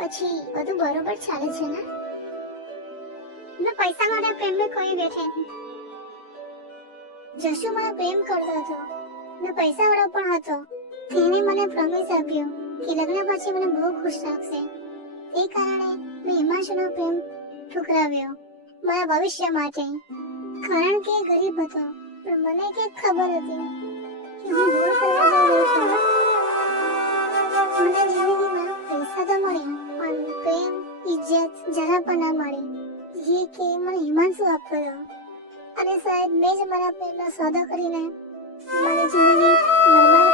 પછી બધું બરોબર ચાલે છે ને? મેં પૈસા માટે પ્રેમને કોઈ બેઠે જશુ મને પ્રેમ કરતો હતો ને પૈસા વાળો પણ હતો. તેને મને પ્રોમિસ આપ્યો કે લગ્ન પછી મને બહુ ખુશ રાખશે. તે કારણે મેં હિમાંશુનો પ્રેમ ઠુકરાવ્યો મારા ભવિષ્ય માટે. કારણ કે ગરીબ હતો, પણ મને કે ખબર હતી કે હું ભૂલ કરવા છું મને કર્યો અને સાહેબ મેં જ મારા પેટનો સોદો કરીને મારી જિંદગી બરબાદ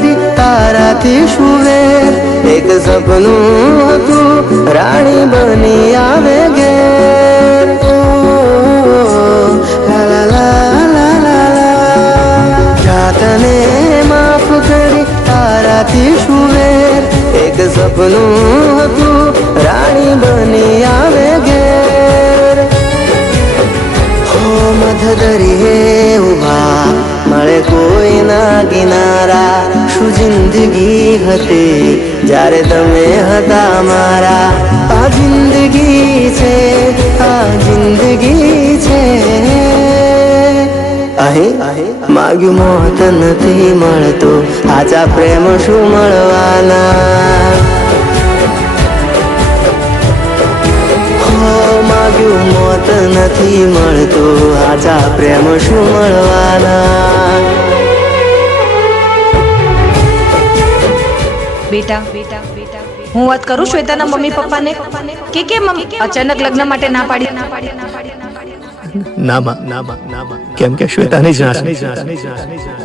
કરી તારાથી શુવેર એક સપનું હતું, રાણી બની આવે ઘેર. રાતને માફ કરી તારાથી શુવેર એક સપનું હતું, રાણી બની આવે ઘેર. હો, મધદરિયે, ઊભા મળે કોઈના કિનારા શું જિંદગી હતી જ્યારે તમે હતા મારા આ જિંદગી છે આ જિંદગી છે અહીં માગ્યું મોત નથી મળતો આજા પ્રેમ શું મળવાના હો માગ્યું મોત નથી મળતું આજા પ્રેમ શું મળવાના બેટા બેટા બેટા હું વાત કરું શ્વેતાના મમ્મી પપ્પાને? કે કેમ અચાનક લગ્ન માટે ના પાડી? ના પાડી ના પાડી ના કેમ કે શ્વેતાની જ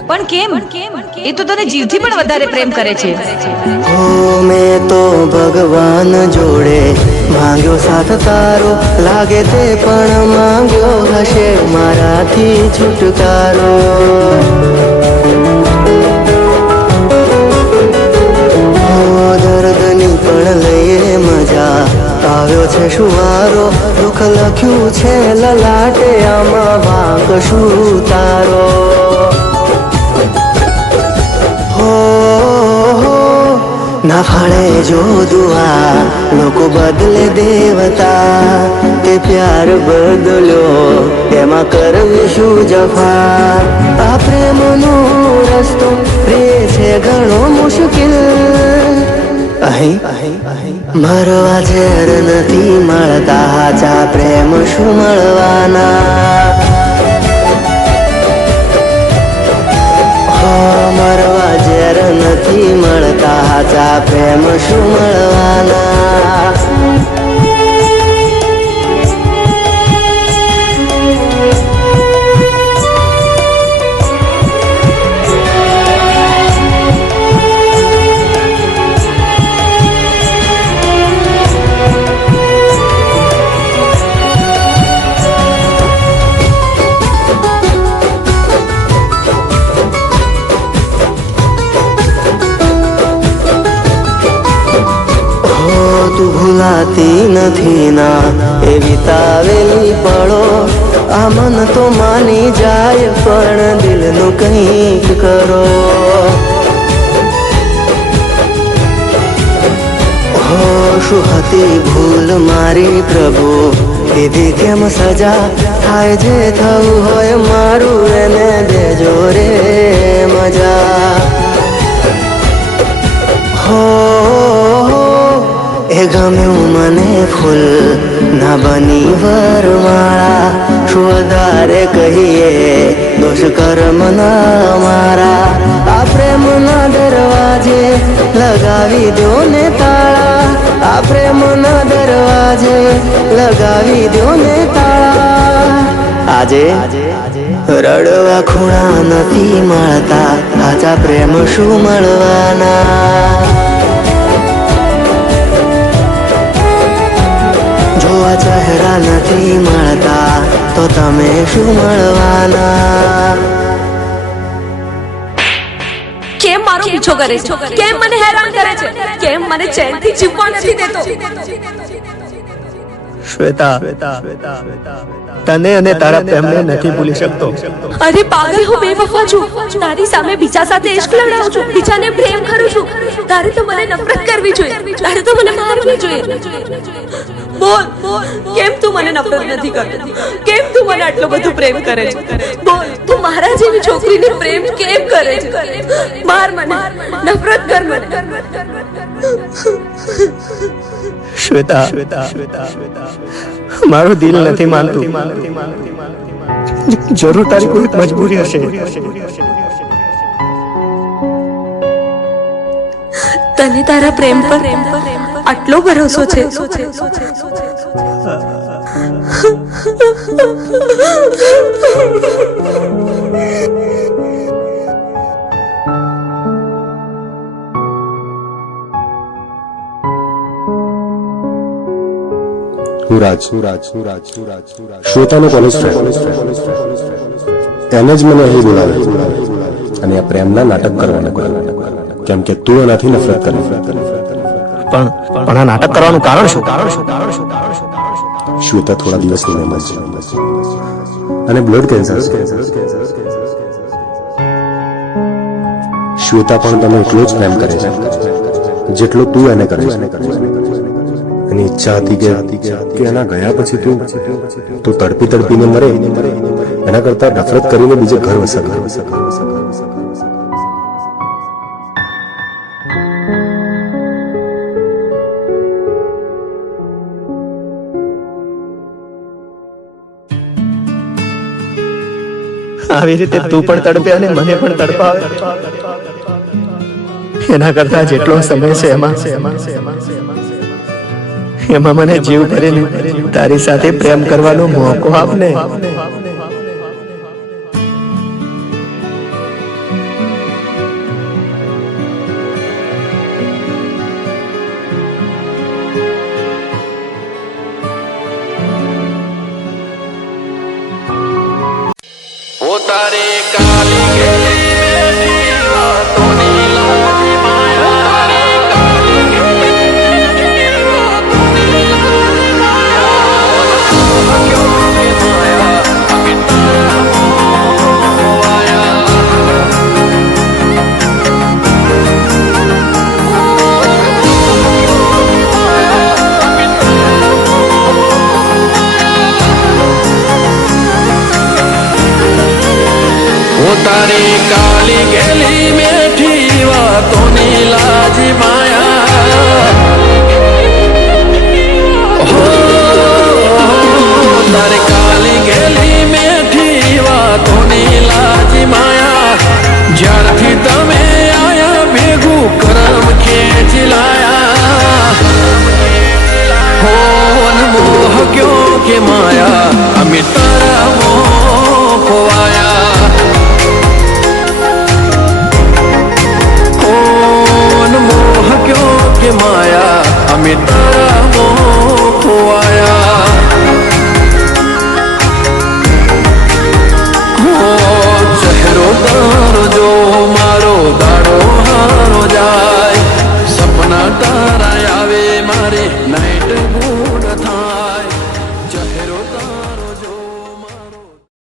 પણ કેમ? કેમ એ તો તને જીવથી પણ વધારે પ્રેમ કરે છે. મેં તો ભગવાન જોડે માંગ્યો સાથ તારો લાગે તે પણ માંગ્યો હશે મારાથી છુટકારો. પણ લઈએ મજા. આવ્યો છે શુવારો દુઃખ લખ્યું છે, લલાટે આમાં વાંક શું તારો? ના ફાળે જો દુઆ, લોકો બદલે દેવતા. તે પ્યાર બદલ્યો એમાં કરવી શું જફા. આ પ્રેમનો રસ્તો રે છે ઘણો મુશ્કેલ. મરવા ઝેર નથી મળતા, હાચા પ્રેમ શું મળવાના? મરવા ઝેર નથી મળતા, હાચા પ્રેમ શું મળવાના? ભૂલાતી નથી ના. એ વિતાવેલી પળો આ મન તો માની જાય, પણ દિલનું કંઈક કરો. શું હતી ભૂલ મારી પ્રભુ. દીધી કેમ સજા થાય જે થવું હોય, મારું એને દેજો રે મજા. એ ગમ્યું મને ફૂલ ના બની વરમાળા શું વધારે કહીએ, દોષ કર્મ ના મારા આ પ્રેમના દરવાજે લગાવી દો ને તાળા. આ પ્રેમના દરવાજે લગાવી દો ને તાળા. આજે રડવા ખૂણા નથી મળતા, આજા પ્રેમ શું મળવાના? જોવા નથી મળતા તો તમે શું મળવાના? કેમ મારો પીછો કરે છે? કેમ મને હેરાન કરે છે? કેમ મને ચેનથી જીવવા નથી દેતો? શ્વેતા, તને અને તારા પ્રેમને નથી ભૂલી શકતો. અરે પાગલ હું બેવફા છું. તારી સામે બીજા સાથે ઇશ્ક લડાવું છું. બીજાને પ્રેમ કરું છું. તારે તો મને નફરત કરવી જોઈએ. તારે તો મને મારવી જોઈએ. બોલ, કેમ તું મને નફરત નથી કરતો? કેમ તું મને આટલો બધો પ્રેમ કરે છે? બોલ, તું મારા જેવી છોકરીને પ્રેમ કેમ કરે છે? માર મને. નફરત કર મને. શ્વેતા મારું દિલ નથી માનતું. જરૂર તારી કોઈ મજબૂરી હશે. તને તારા પ્રેમ પર આટલો ભરોસો છે? હું રાજ હું રાજ હું રાજ હું રાજ રાજ શ્વેતાનો કોલેજ એને જ મને અહીં બોલાવે. અને આ પ્રેમના નાટક કરવાનું કહ્યું કેમ કે તું એનાથી નફરત કરે. પણ પણ આ નાટક કરવાનું કારણ શું? કારણ શું શ્વેતા થોડા દિવસની મહેમાન છે. અને બ્લડ કેન્સર શ્વેતા પણ તને એટલો જ પ્રેમ કરે છે. જેટલો તું એને કરે છે. એની ઈચ્છા હતી કે એના ગયા પછી તું તું તડપી તડપીને મરે એના કરતા નફરત કરીને બીજે ઘર વસા ઘર વસા ઘર વસા ઘર વસા ઘર વસા આવી રીતે તું પણ તડપે અને મને પણ તડપાવે. એના કરતા જેટલો સમય છે એમાં. એમાં મને જીવ ભરીને તારી સાથે પ્રેમ કરવાનો મોકો આપને.